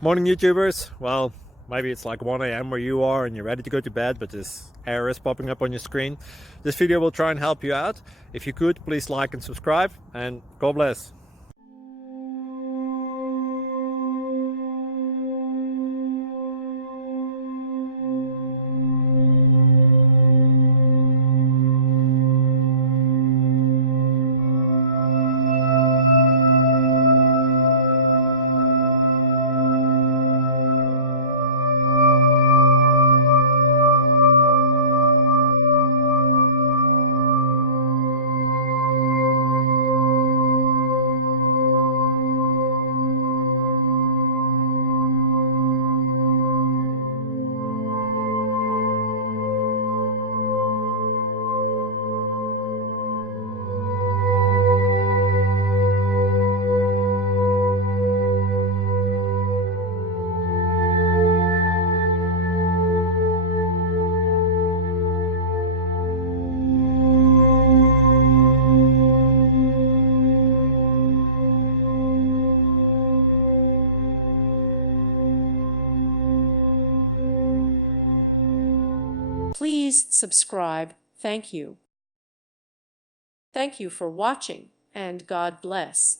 Morning, YouTubers. Well, maybe it's like 1 a.m. where you are and you're ready to go to bed, but this error is popping up on your screen. This video will try and help you out. If you could, please like and subscribe, and God bless. Please subscribe. Thank you. Thank you for watching, and God bless.